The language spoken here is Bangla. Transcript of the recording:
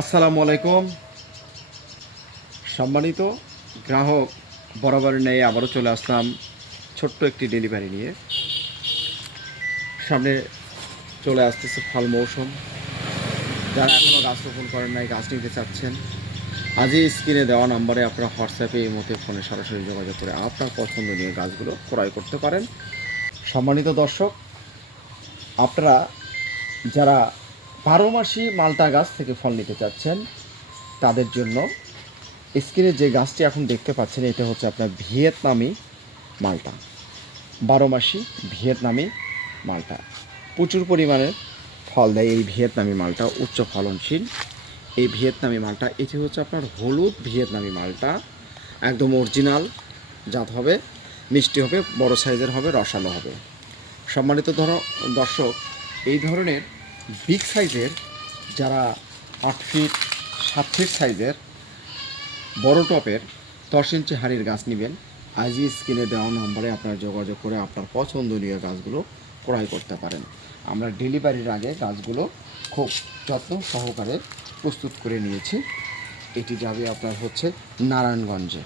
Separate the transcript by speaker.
Speaker 1: আসসালামু আলাইকুম। সম্মানিত গ্রাহক বরাবর নেই আবারও চলে আসলাম ছোট্ট একটি ডেলিভারি নিয়ে। সামনে চলে আসতেছে ফল মৌসুম। যারা এখনও গাছ রোপণ করেন নাই, গাছ নিতে চাচ্ছেন, আজই স্ক্রিনে দেওয়া নাম্বারে আপনারা হোয়াটসঅ্যাপে এই মতে ফোনে সরাসরি যোগাযোগ করে আপনার পছন্দনীয় গাছগুলো ক্রয় করতে পারেন। সম্মানিত দর্শক, আপনারা যারা বারো মাসি মালটা গাছ থেকে ফল নিতে চাচ্ছেন। তাদের জন্য স্ক্রিনে যে গাছটি এখন দেখতে পাচ্ছেন, এটা হচ্ছে আপনার ভিয়েতনামি মালটা। বারো মাসি ভিয়েতনামি মালটা। প্রচুর পরিমাণে ফল দেয় এই ভিয়েতনামি মালটা, উচ্চ ফলনশীল। এই ভিয়েতনামি মালটা, এটি হচ্ছে আপনার হলুদ ভিয়েতনামি মালটা। একদম অরিজিনাল, জাত হবে, মিষ্টি হবে, বড় সাইজের হবে, রসালো হবে। সম্মানিত ধর, দর্শক, এই ধরনের বিগ সাইজের, যারা আট ফিট সাত ফিট সাইজের, বড় টপের দশ ইঞ্চি হাড়ির গাছ নেবেন। আজই স্ক্রিনে দেওয়া নম্বরে আপনারা যোগাযোগ করে আপনার পছন্দনীয় গাছগুলো ক্রয় করতে পারেন। আমরা ডেলিভারির আগে গাছগুলো খুব যত্ন সহকারে প্রস্তুত করে নিয়েছি। এটি যাবে আপনার হচ্ছে নারায়ণগঞ্জে।